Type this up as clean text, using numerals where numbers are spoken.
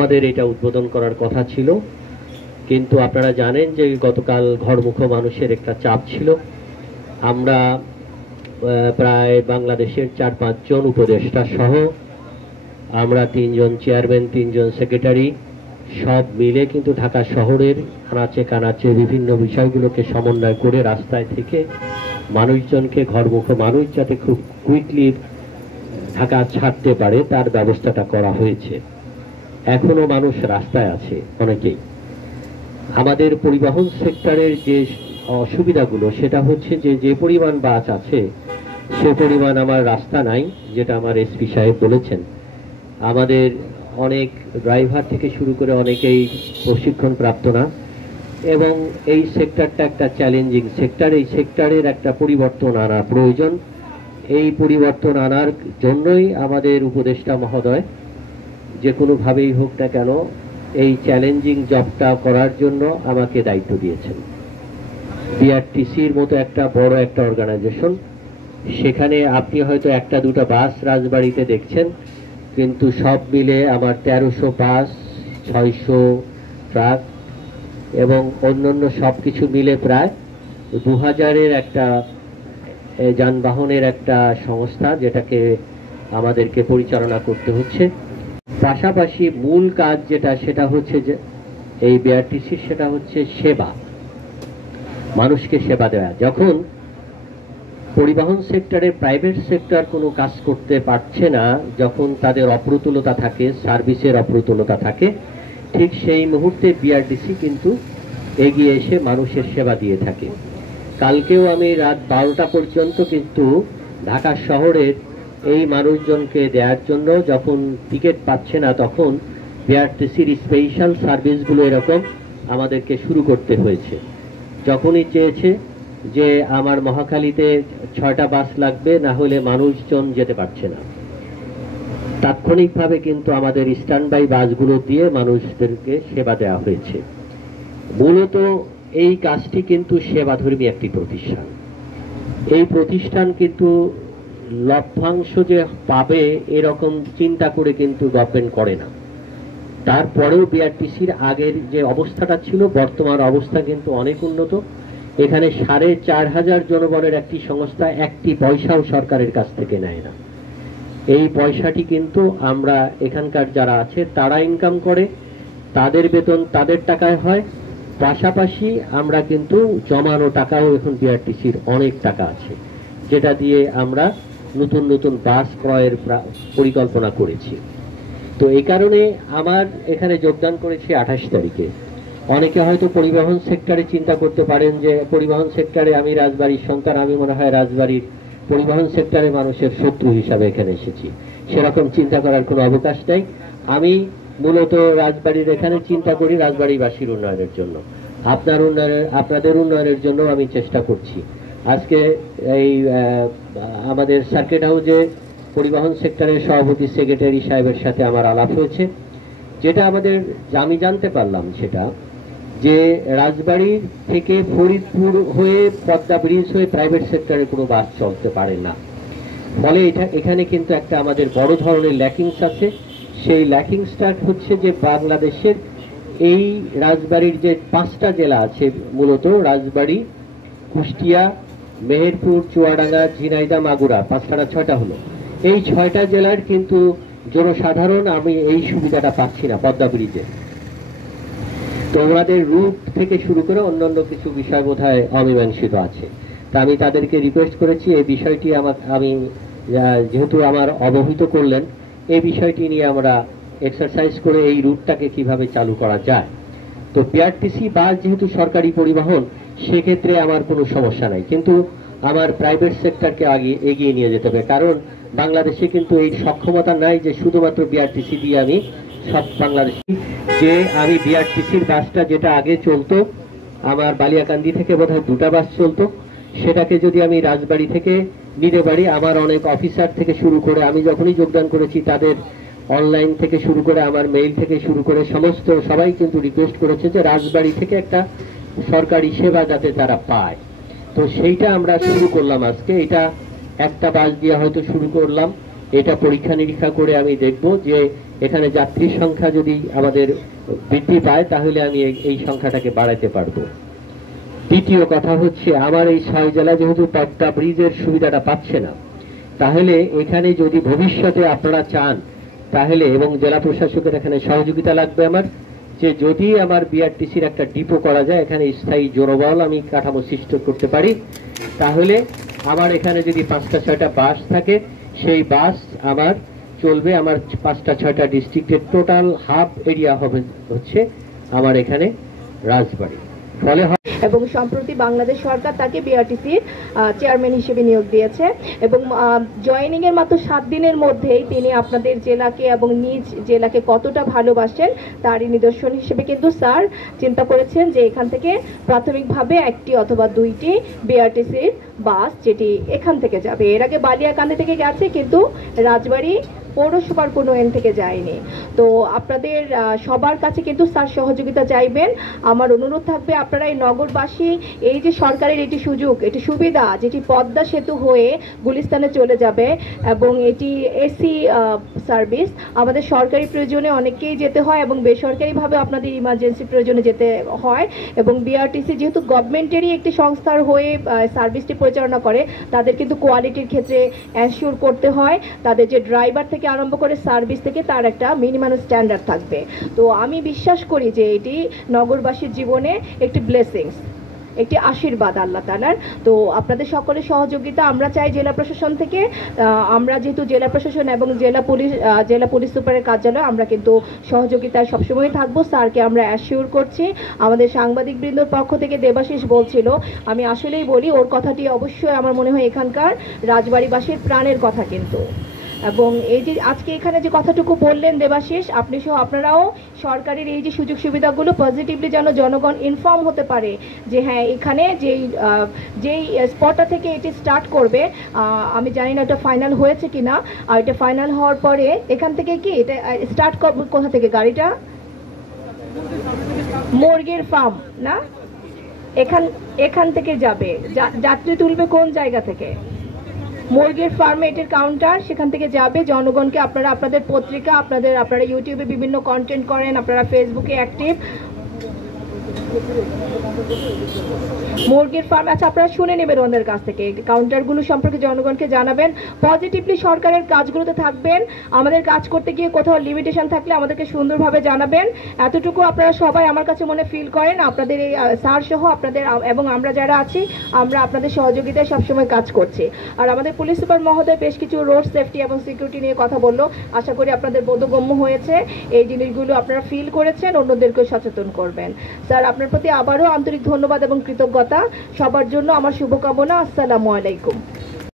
আমাদের এটা উদ্বোধন করার কথা ছিল, কিন্তু আপনারা জানেন যে গতকাল ঘরমুখ মানুষের একটা চাপ ছিল। আমরা প্রায় বাংলাদেশের 4-5 জন উপদেষ্টা সহ আমরা 3 জন চেয়ারম্যান, 3 জন সেক্রেটারি সব মিলে কিন্তু ঢাকা শহরের আনাচে কানাচে বিভিন্ন বিষয়গুলোকে সমন্বয় করে রাস্তায় থেকে মানুষজনকে, ঘরমুখ মানুষ যাতে খুব কুইকলি ঢাকা ছাড়তে পারে তার ব্যবস্থাটা করা হয়েছে। এখনো মানুষ রাস্তায় আছে অনেকেই। আমাদের পরিবহন সেক্টরের যে অসুবিধাগুলো সেটা হচ্ছে যে পরিমাণ বাস আছে সে পরিমাণ আমার রাস্তা নাই, যেটা আমার এসপি সাহেব বলেছেন। আমাদের অনেক ড্রাইভার থেকে শুরু করে অনেকেই প্রশিক্ষণ প্রাপ্ত না, এবং এই সেক্টরটা একটা চ্যালেঞ্জিং সেক্টর। এই সেক্টরের একটা পরিবর্তন আনা প্রয়োজন। এই পরিবর্তন আনার জন্যই আমাদের উপদেষ্টা মহোদয় যে কোনোভাবেই হোক না কেন এই চ্যালেঞ্জিং জবটা করার জন্য আমাকে দায়িত্ব দিয়েছেন। বিআরটিসির মতো একটা বড় একটা অর্গানাইজেশন, সেখানে আপনি হয়তো 1-2টা বাস রাজবাড়িতে দেখছেন, কিন্তু সব মিলে আমার 1300 বাস, 600 ট্রাক এবং অন্যান্য সব কিছু মিলে প্রায় 2000-এর একটা যানবাহনের একটা সংস্থা, যেটাকে আমাদেরকে পরিচালনা করতে হচ্ছে। পাশাপাশি মূল কাজ যেটা, সেটা হচ্ছে যে এই বিআরটিসি, সেটা হচ্ছে সেবা, মানুষকে সেবা দেওয়া। যখন পরিবহন সেক্টরে প্রাইভেট সেক্টর কোনো কাজ করতে পারছে না, যখন তাদের অপ্রতুলতা থাকে, সার্ভিসের অপ্রতুলতা থাকে, ঠিক সেই মুহূর্তে বিআরটিসি কিন্তু এগিয়ে এসে মানুষের সেবা দিয়ে থাকে। কালকেও আমি রাত 12টা পর্যন্ত কিন্তু ঢাকা শহরের এই মানুষজনকে দেওয়ার জন্য, যখন টিকিট পাচ্ছে না তখন বিআরটিসির স্পেশাল সার্ভিসগুলো এরকম আমাদেরকে শুরু করতে হয়েছে। যখনই চেয়েছে যে আমার মহাখালীতে 6টা বাস লাগবে, না হলে মানুষজন যেতে পারছে না, তাৎক্ষণিকভাবে কিন্তু আমাদের স্ট্যান্ড বাই বাসগুলো দিয়ে মানুষদেরকে সেবা দেওয়া হয়েছে। মূলত এই কাজটি কিন্তু সেবাধর্মী একটি প্রতিষ্ঠান। এই প্রতিষ্ঠান কিন্তু লভ্যাংশ যে পাবে এরকম চিন্তা করে কিন্তু গভর্নমেন্ট করে না। তারপরেও বিআরটিসির আগের যে অবস্থাটা ছিল, বর্তমান অবস্থা কিন্তু অনেক উন্নত। এখানে 4500 জনবলের একটি সংস্থা একটি পয়সাও সরকারের কাছ থেকে নেয় না। এই পয়সাটি কিন্তু আমরা এখানকার যারা আছে তারা ইনকাম করে, তাদের বেতন তাদের টাকায় হয়। পাশাপাশি আমরা কিন্তু জমানো টাকাও এখন বিআরটিসির অনেক টাকা আছে, যেটা দিয়ে আমরা নতুন নতুন বাস ক্রয়ের পরিকল্পনা করেছি। তো এই কারণে আমার এখানে যোগদান করেছি 28 তারিখে। অনেকে হয়তো পরিবহন সেক্টরে চিন্তা করতে পারেন যে পরিবহন সেক্টরে আমি রাজবাড়ির সন্তান, আমি মনে হয় রাজবাড়ির পরিবহন সেক্টরে মানুষের শত্রু হিসাবে এখানে এসেছি। সেরকম চিন্তা করার কোনো অবকাশ নাই। আমি মূলত রাজবাড়ির এখানে চিন্তা করি রাজবাড়িবাসীর উন্নয়নের জন্য, আপনাদের উন্নয়নের জন্য আমি চেষ্টা করছি। আজকে এই আমাদের সার্কিট হাউসে পরিবহন সেক্টরের সভাপতি সেক্রেটারি সাহেবের সাথে আমার আলাপ হয়েছে। যেটা আমি জানতে পারলাম সেটা যে রাজবাড়ির থেকে ফরিদপুর হয়ে পদ্মা ব্রিজ হয়ে প্রাইভেট সেক্টরে কোনো বাস চলতে পারে না। ফলে এখানে কিন্তু একটা আমাদের বড় ধরনের ল্যাকিংস আছে। সেই ল্যাকিংসটা হচ্ছে যে বাংলাদেশের এই রাজবাড়ির যে 5টা জেলা আছে, মূলত রাজবাড়ি, কুষ্টিয়া, মেহেরপুর, চুয়াডাঙ্গা, ঝিনাইদহ, মাগুরা, 5টা না 6টা হলো। এই 6টা জেলার কিন্তু জনসাধারণ আমি এই সুবিধাটা পাচ্ছি না পদ্মা ব্রিজে। তো ওনাদের রুট থেকে শুরু করে অন্যান্য কিছু বিষয় বোধহয় অমীমাংসিত আছে। তা আমি তাদেরকে রিকোয়েস্ট করেছি এই বিষয়টি আমি যেহেতু আমার অবহিত করলেন, এই বিষয়টি নিয়ে আমরা এক্সারসাইজ করে এই রুটটাকে কিভাবে চালু করা যায়। তো বিআরটিসি বাস যেহেতু সরকারি পরিবহন, সেক্ষেত্রে আমার কোনো সমস্যা নাই, কিন্তু আমার প্রাইভেট সেক্টরকে আগে এগিয়ে নিয়ে যেতে হবে। কারণ বাংলাদেশে কিন্তু এই সক্ষমতা নাই যে শুধুমাত্র বিআরটিসি দিয়ে আমি সব বাংলাদেশি, যে আমি বিআরটিসির বাসটা যেটা আগে চলতো, আমার বালিয়াকান্দি থেকে বোধহয় 2টা বাস চলতো, সেটাকে যদি আমি রাজবাড়ি থেকে নিতে পারি, আমার অনেক অফিসার থেকে শুরু করে, আমি যখনই যোগদান করেছি তাদের অনলাইন থেকে শুরু করে আমার মেইল থেকে শুরু করে সমস্ত সবাই কিন্তু রিকোয়েস্ট করেছে যে রাজবাড়ি থেকে একটা সরকারি সেবা যাতে তারা পায়। তো সেইটা আমরা শুরু করলাম আজকে। এটা একটা বাস দিয়ে হয়তো শুরু করলাম, এটা পরীক্ষা নিরীক্ষা করে আমি দেখব যে এখানে যাত্রীর সংখ্যা যদি আমাদের বৃদ্ধি পায় তাহলে আমি এই সংখ্যাটাকে বাড়াতে পারবো। দ্বিতীয় কথা হচ্ছে, আমার এই 6 জেলা যেহেতু পদ্মা ব্রিজের সুবিধাটা পাচ্ছে না, তাহলে এখানে যদি ভবিষ্যতে আপনারা চান তাহলে, এবং জেলা প্রশাসকের এখানে সহযোগিতা লাগবে আমার, যে যদি আমার বিআরটিসির একটা ডিপো করা যায়, এখানে স্থায়ী জনবল আমি কাঠামো সৃষ্টি করতে পারি, তাহলে আমার এখানে যদি 5টা 6টা বাস থাকে, সেই বাস আমার চলবে আমার 5টা 6টা ডিস্ট্রিক্টের টোটাল হাব এরিয়া হবে হচ্ছে আমার এখানে রাজবাড়ী। ফলে এবং সম্প্রতি বাংলাদেশ সরকার তাকে বিআরটিসির চেয়ারম্যান হিসেবে নিয়োগ দিয়েছে এবং জয়েনিং এর মাত্র 7 দিনের মধ্যেই তিনি আপনাদের জেলাকে এবং নিজ জেলাকে কতটা ভালোবাসেন তারই নিদর্শন হিসেবে কিন্তু স্যার চিন্তা করেছেন যে এখান থেকে প্রাথমিকভাবে 1টি অথবা 2টি বিআরটিসির বাস যেটি এখান থেকে যাবে। এর আগে বালিয়াকান্দি থেকে গেছে কিন্তু রাজবাড়ী পৌরসভার কোনো এন থেকে যায়নি। তো আপনাদের সবার কাছে কিন্তু স্যার সহযোগিতা চাইবেন। আমার অনুরোধ থাকবে আপনারা এই নগরবাসী এই যে সরকারের এটি সুযোগ, এটি সুবিধা যেটি পদ্মা সেতু হয়ে গুলিস্তানে চলে যাবে এবং এটি এসি সার্ভিস, আমাদের সরকারি প্রয়োজনে অনেককেই যেতে হয় এবং বেসরকারিভাবে আপনাদের ইমার্জেন্সি প্রয়োজনে যেতে হয় এবং বিআরটিসি যেহেতু গভর্নমেন্টেরই একটি সংস্থার হয়ে সার্ভিসটি পরিচালনা করে, তাদের কিন্তু কোয়ালিটির ক্ষেত্রে এনশিওর করতে হয়। তাদের যে ড্রাইভার থেকে আরম্ভ করে সার্ভিস থেকে তার একটা মিনিমাম স্ট্যান্ডার্ড থাকবে। তো আমি বিশ্বাস করি যে এটি নগরবাসীর জীবনে একটি ব্লেসিংস, একটি আশীর্বাদ আল্লাহ তাআলার। তো আপনাদের সকলের সহযোগিতা আমরা চাই জেলা প্রশাসন থেকে। আমরা যেহেতু জেলা প্রশাসন এবং জেলা পুলিশ সুপারের কার্যালয়, আমরা কিন্তু সহযোগিতায় সবসময় থাকবো। স্যারকে আমরা অ্যাসিওর করছি। আমাদের সাংবাদিক বৃন্দর পক্ষ থেকে দেবাশিস বলছিল, আমি আসলেই বলি ওর কথাটি অবশ্যই আমার মনে হয় এখানকার রাজবাড়িবাসীর প্রাণের কথা কিন্তু। এবং এই যে আজকে এখানে যে কথাটুকু বললেন দেবাশিস, আপনি সহ আপনারাও সরকারের এই যে সুযোগ সুবিধাগুলো পজিটিভলি যেন জনগণ ইনফর্ম হতে পারে যে হ্যাঁ এখানে যেই স্পটটা থেকে এটি স্টার্ট করবে, আমি জানি না এটা ফাইনাল হয়েছে কিনা, আর এটা ফাইনাল হওয়ার পরে এখান থেকে কি এটা স্টার্ট করবে কোথা থেকে, গাড়িটা মুরগির ফার্ম না, এখান থেকে যাবে, যাত্রী তুলবে কোন জায়গা থেকে, মুরগির ফার্মে এটির কাউন্টার, সেখান থেকে যাবে জনগণকে। আপনারা আপনাদের পত্রিকা, আপনারা ইউটিউবে বিভিন্ন কন্টেন্ট করেন, আপনারা ফেসবুকে অ্যাক্টিভ, মুরগির ফার্ম, আচ্ছা আপনারা শুনে নেবেন ওদের কাছ থেকে, কাউন্টারগুলো সম্পর্কে জনগণকে জানাবেন। পজিটিভলি সরকারের কাজগুলোতে থাকবেন। আমাদের কাজ করতে গিয়ে কোথাও লিমিটেশন থাকলে আমাদেরকে সুন্দরভাবে জানাবেন। এতটুকু আপনারা সবাই আমার কাছে মনে ফিল করেন, আপনাদের এই স্যার সহ আপনাদের এবং আমরা যারা আছি আমরা আপনাদের সহযোগিতায় সবসময় কাজ করছি। আর আমাদের পুলিশ সুপার মহোদয় বেশ কিছু রোড সেফটি এবং সিকিউরিটি নিয়ে কথা বললো, আশা করি আপনাদের বোধগম্য হয়েছে, এই জিনিসগুলো আপনারা ফিল করেছেন, অন্যদেরকেও সচেতন করবেন। স্যার আপনার প্রতি আবারও আন্তরিক ধন্যবাদ এবং কৃতজ্ঞতা। সবার জন্য আমার শুভকামনা। আসসালামু আলাইকুম।